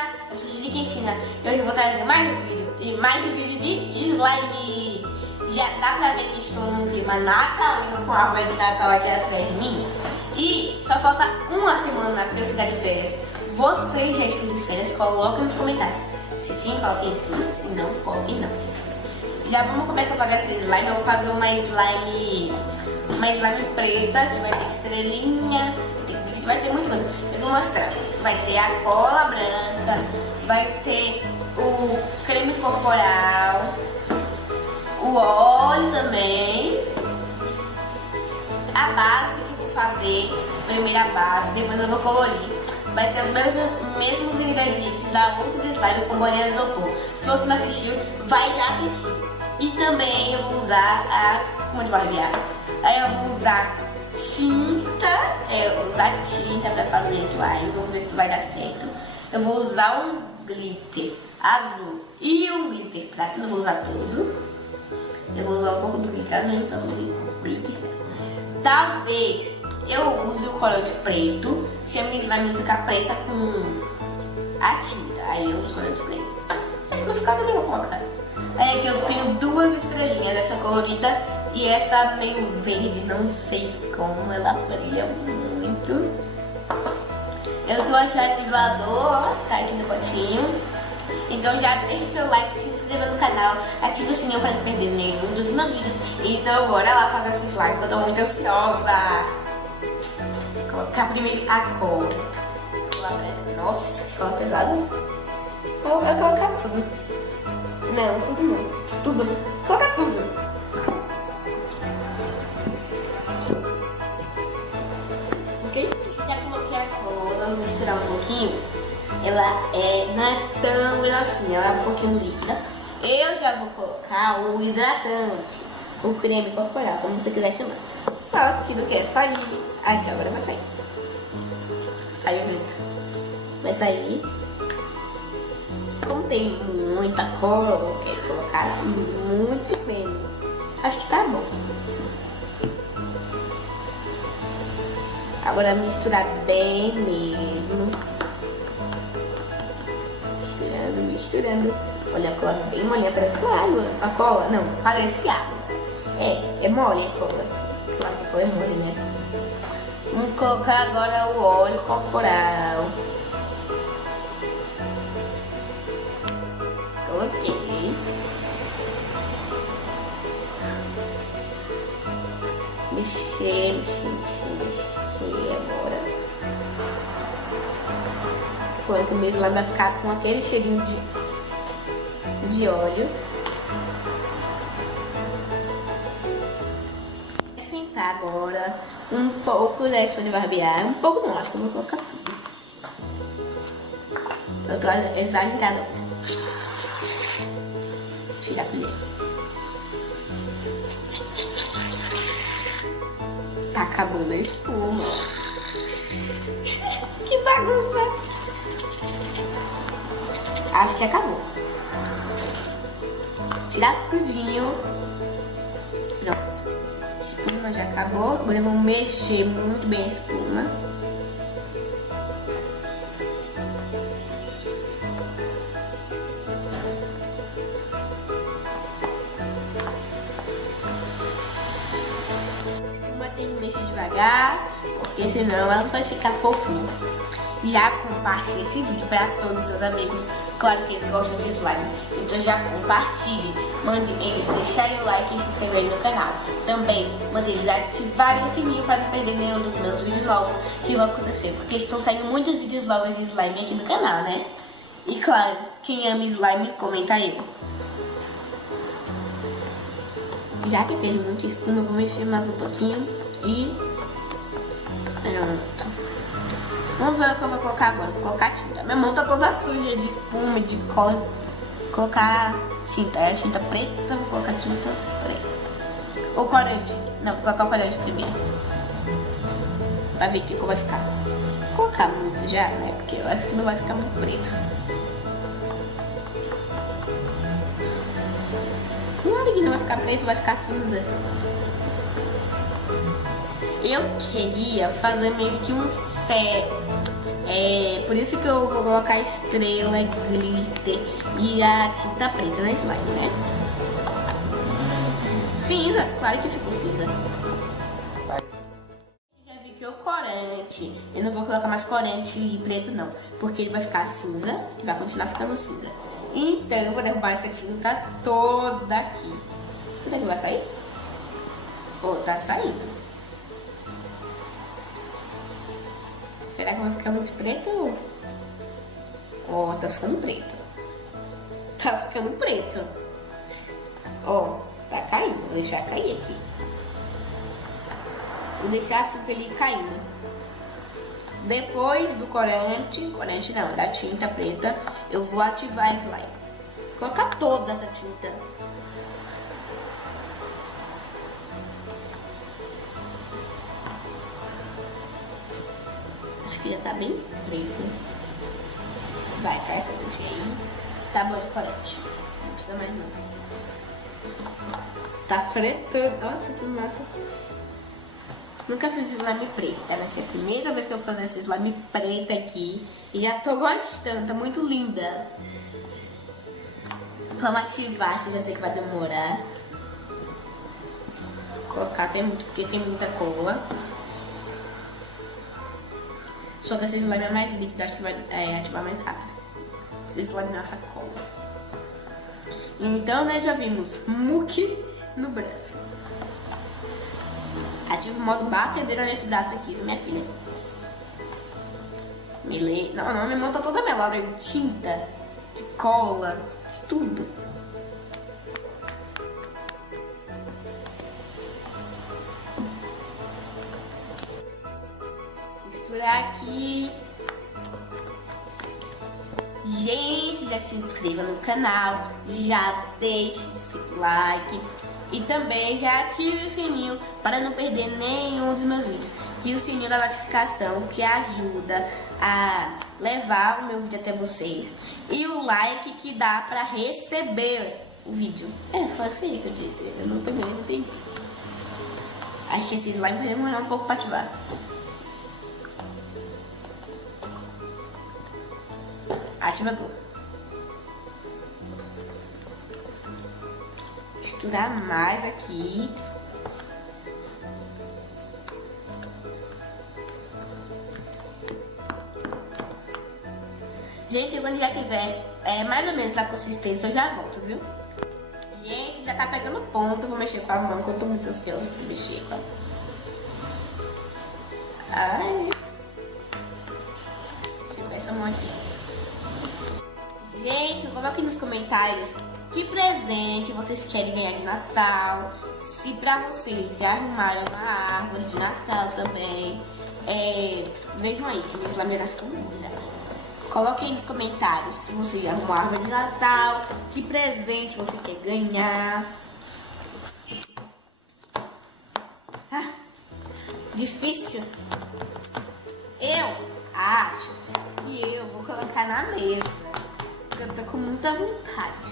galerinha, eu sou Judy que ensina. Hoje eu vou trazer mais um vídeo de slime. Já dá pra ver que estou num clima natalino com a árvore de Natal aqui atrás de mim. E só falta uma semana pra eu ficar de férias. Vocês já estão de férias? Coloquem nos comentários. Se sim, coloquem sim. Se não, coloquem não. Já vamos começar a fazer essa slime. Eu vou fazer uma slime preta que vai ter estrelinha. Vai ter muita coisa. Eu vou mostrar. Vai ter a cola branca, vai ter o creme corporal, o óleo também, a base que eu vou fazer, primeiro a base, depois eu vou colorir. Vai ser os mesmos ingredientes da outra slime com bolinha de isopor. Se você não assistiu, vai já assistir. E também eu vou usar a espuma de barbear. Aí eu vou usar tinta, pra fazer slime. Vamos ver se vai dar certo. Eu vou usar um glitter azul e um glitter prata. Não vou usar tudo. Eu vou usar um pouco do glitter azul, então glitter. Talvez eu use o corante preto, se a minha slime ficar preta com a tinta. Aí eu uso o corante preto. Mas se não ficar, também não colocar. Aí aqui eu tenho duas estrelinhas, essa colorida e essa meio verde, não sei como, ela brilha muito. Eu tô aqui o ativador, tá aqui no potinho. Então já deixa seu like, se inscreva no canal, ativa o sininho pra não perder nenhum dos meus vídeos. Então bora lá fazer esse slime, que eu tô muito ansiosa. Vou colocar primeiro a cola. Nossa, que cola pesada. Vou colocar tudo. Não, tudo não. Tudo. Coloca tudo. Ok? Já coloquei a cola, vou misturar um pouquinho. Ela não é tão grossinha, ela é um pouquinho líquida. Eu já vou colocar o hidratante, o creme corporal, como você quiser chamar. Só que não quer sair. Aqui agora vai sair. Saiu muito. Vai sair. Como tem muita cor, eu quero colocar muito creme. Acho que tá bom. Agora misturar bem mesmo. Misturando. Olha a cola bem molinha, parece água. A cola, não, parece água. É mole a cola. Claro que a cola é mole, né? Vamos colocar agora o óleo corporal. Coloquei. Mexer agora. Enquanto mesmo ela vai ficar com aquele cheirinho de óleo. Vou acrescentar agora um pouco da espuma de barbear. Um pouco não, acho que eu vou colocar tudo. Eu tô exagerada. Tirar a colher. Tá acabando a espuma. Que bagunça! Acho que acabou. Tirar tudinho. Pronto. A espuma já acabou. Agora vamos mexer muito bem a espuma. A espuma tem que mexer devagar, porque senão ela não vai ficar fofinha. Já compartilhe esse vídeo para todos os seus amigos. Claro que eles gostam de slime. Então já compartilhe. Mande eles deixarem o like e se inscreverem no canal. Também mande eles ativarem o sininho para não perder nenhum dos meus vídeos novos que vão acontecer. Porque estão saindo muitos vídeos novos de slime aqui no canal, né? E claro, quem ama slime, comenta aí. Já que tem muita espuma, eu vou mexer mais um pouquinho. E pronto. Vamos ver o que eu vou colocar agora. Vou colocar tinta. Minha mão tá toda suja de espuma, de cola. Vou colocar tinta. É tinta preta. Vou colocar tinta preta. Ou corante. Não, vou colocar o corante primeiro. Pra ver como vai ficar. Vou colocar muito já, né? Porque eu acho que não vai ficar muito preto. Claro que não vai ficar preto, vai ficar cinza. Eu queria fazer meio que um É por isso que eu vou colocar estrela, glitter e a tinta preta na slime, né? Cinza, claro que ficou cinza. Já vi que o corante, eu não vou colocar mais corante preto não, porque ele vai ficar cinza e vai continuar ficando cinza. Então eu vou derrubar essa tinta toda aqui. Isso daqui vai sair? Oh, tá saindo. Será que vai ficar muito preto? Ó, tá ficando preto. Tá ficando preto. Ó, tá caindo. Vou deixar cair aqui. Vou deixar assim pra ele caindo. Depois do corante não, da tinta preta, eu vou ativar a slime. Vou colocar toda essa tinta. Acho que já tá bem preto. Vai, cai essa gotinha aí. Tá bom de corante. Não precisa mais não. Tá preto. Nossa, que massa. Nunca fiz slime preta, vai ser a primeira vez que eu vou fazer esse slime preta aqui. E já tô gostando, tá muito linda. Vamos ativar, que eu já sei que vai demorar. Vou colocar porque tem muita cola. Só que esse slime é mais líquido, acho que vai ativar mais rápido. Esse slime na sacola. Então, né, já vimos muque no braço. Ativa o modo batedeira nesse braço aqui, viu, minha filha? Não, minha mão tá toda melada de tinta, de cola, de tudo. Misturar aqui. Gente, já se inscreva no canal, já deixe seu like. E também já ative o sininho para não perder nenhum dos meus vídeos. Que o sininho da notificação que ajuda a levar o meu vídeo até vocês. E o like que dá para receber o vídeo. Foi assim que eu disse. Eu não entendi. Acho que esse slime vai demorar um pouco para ativar. Ativador. Misturar mais aqui. Gente, quando já tiver mais ou menos a consistência, eu já volto, viu? Gente, já tá pegando ponto. Vou mexer com a mão, que eu tô muito ansiosa pra mexer com a mão. Ai. Mexer com essa mão aqui. Gente, coloquem nos comentários que presente vocês querem ganhar de Natal. Se pra vocês já arrumaram uma árvore de Natal também. Vejam aí, que minha slime ficou boa já. Coloquem nos comentários se você já arrumou uma árvore de Natal, que presente você quer ganhar. Difícil? Eu acho que eu vou colocar na mesa. Eu tô com muita vontade.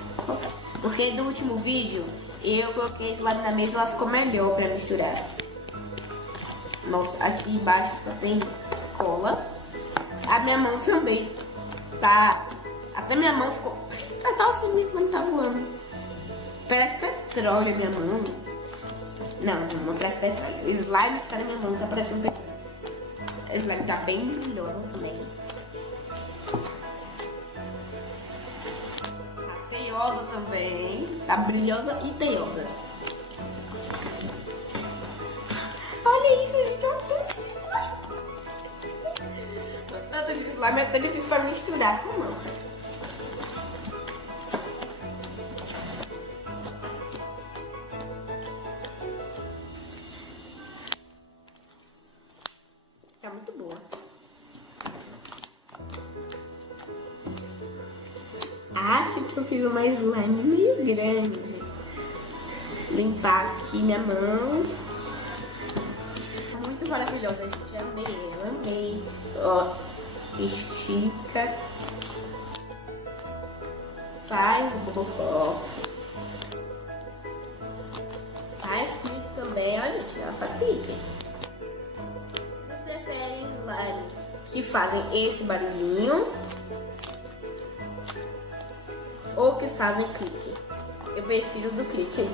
Porque no último vídeo eu coloquei slime na mesa e ela ficou melhor pra misturar. Nossa, aqui embaixo só tem cola. A minha mão também tá. Até minha mão ficou. Nossa, minha slime tá voando. Parece petróleo a minha mão. Não parece petróleo. O slime que tá na minha mão tá parecendo petróleo. A slime tá bem brilhosa também. Teiosa também. Tá brilhosa e teiosa. Olha isso, gente. Olha tanto de slime. Tanto de slime é até difícil pra misturar com a mão. Tá muito boa. Acho que eu fiz uma slime meio grande. Limpar aqui minha mão. Muito maravilhosa, gente. Amei. Ó, estica. Faz o bobobox. Faz clique também, ó, gente. Ela faz clique. Vocês preferem slime que fazem esse barulhinho ou que fazem clique. Eu prefiro do clique.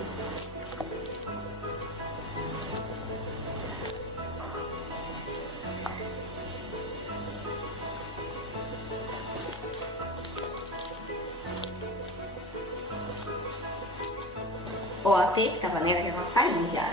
Ó, a teia que tava nela já tá saindo já.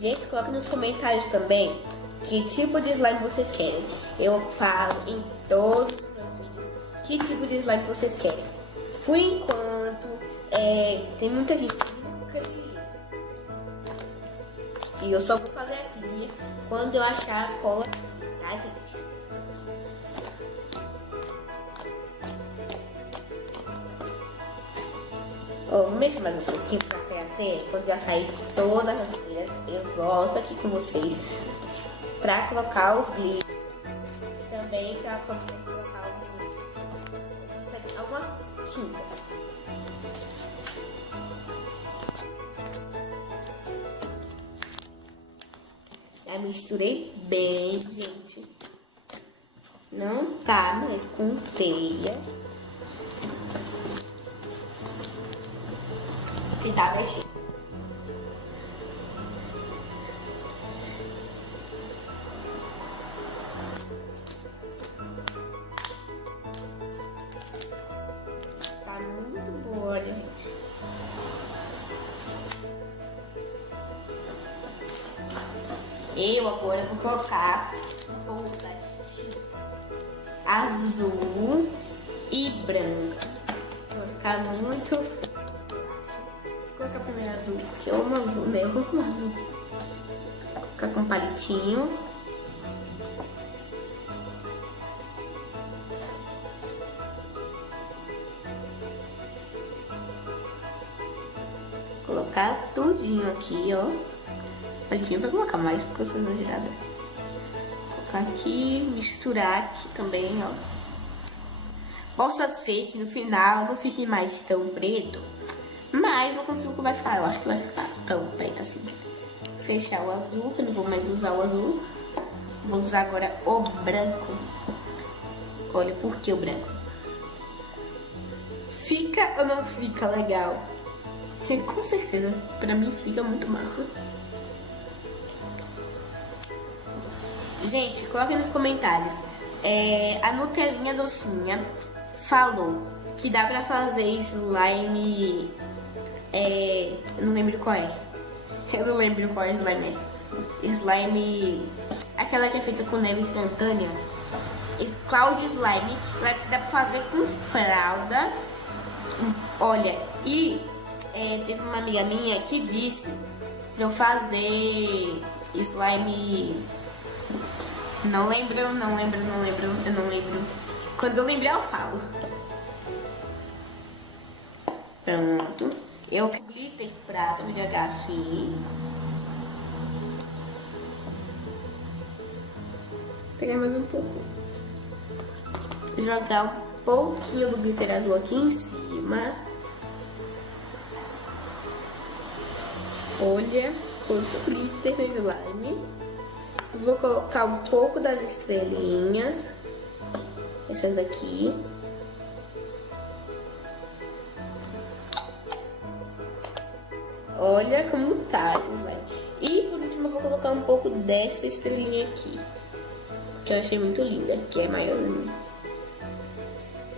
Gente, coloque nos comentários também que tipo de slime vocês querem. Eu falo em todos os meus vídeos que tipo de slime vocês querem. Por enquanto, tem muita gente que nunca iria. E eu só vou fazer aqui quando eu achar a cola, tá, gente? Vou mexer mais um pouquinho pra sair a teia. Quando já sair todas as teias, eu volto aqui com vocês pra colocar os glitters. E também pra colocar algumas tintas. Já misturei bem, gente. Não tá mais com teia. Tentar mexer. Tá muito boa, olha, gente. Eu agora vou colocar um pouco das tintas azul e branca. Vai ficar muito... Vou colocar primeiro azul, porque eu amo azul, né? Eu amo azul. Vou colocar com um palitinho. Colocar tudinho aqui, ó. Palitinho pra colocar mais, porque eu sou exagerada. Colocar aqui, misturar aqui também, ó. Possa ser que no final não fique mais tão preto, mas eu confio que vai ficar, eu acho que vai ficar tão preto assim. Fechar o azul, que eu não vou mais usar o azul. Vou usar agora o branco. Olha por que o branco. Fica ou não fica legal? Com certeza, pra mim fica muito massa. Gente, coloquem nos comentários. A Nutelinha Docinha falou que dá pra fazer slime... eu não lembro qual é. Eu não lembro qual slime é. Slime... Aquela que é feita com neve instantânea. Cloud Slime. Ela disse que dá pra fazer com fralda. Olha, e teve uma amiga minha que disse pra eu fazer slime... Não lembro. Quando eu lembrar eu falo. Pronto. Eu com glitter prata, vou jogar assim. Vou pegar mais um pouco. Vou jogar um pouquinho do glitter azul aqui em cima. Olha quanto glitter no slime. Vou colocar um pouco das estrelinhas. Essas daqui. Olha como tá esse slime. E por último eu vou colocar um pouco dessa estrelinha aqui, que eu achei muito linda, que é maiorzinha.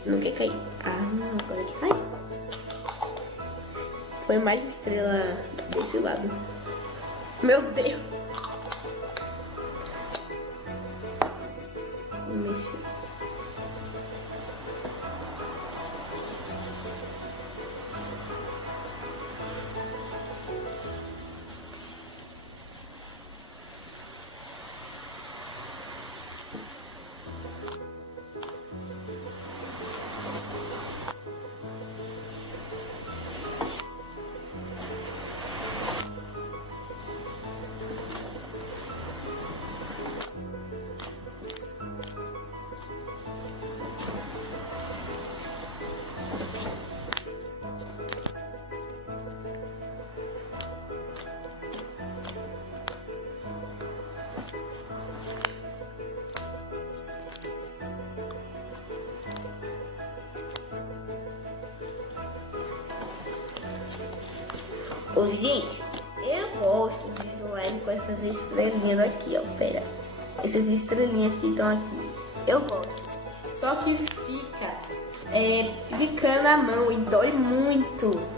Não quer cair. Ah, não, agora que caiu. Foi mais estrela desse lado. Meu Deus. Vou mexer. Ô, gente, eu gosto de slime com essas estrelinhas aqui, ó. Pera. Essas estrelinhas que estão aqui. Eu gosto. Só que fica picando a mão e dói muito.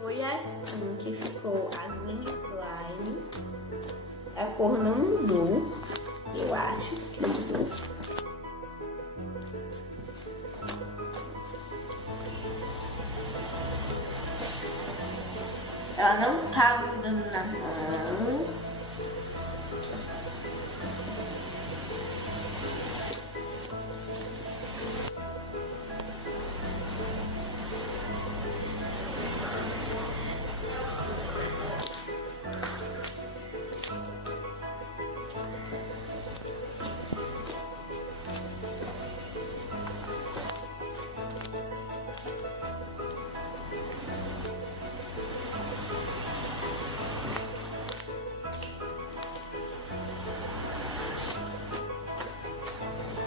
Foi assim que ficou a minha slime. A cor não mudou. Eu acho que mudou. Ela não tá grudando na mão.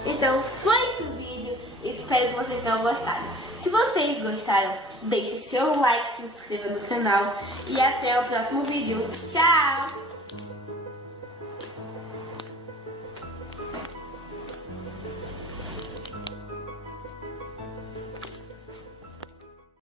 Então foi esse o vídeo, espero que vocês tenham gostado. Se vocês gostaram, deixe seu like, se inscreva no canal e até o próximo vídeo. Tchau!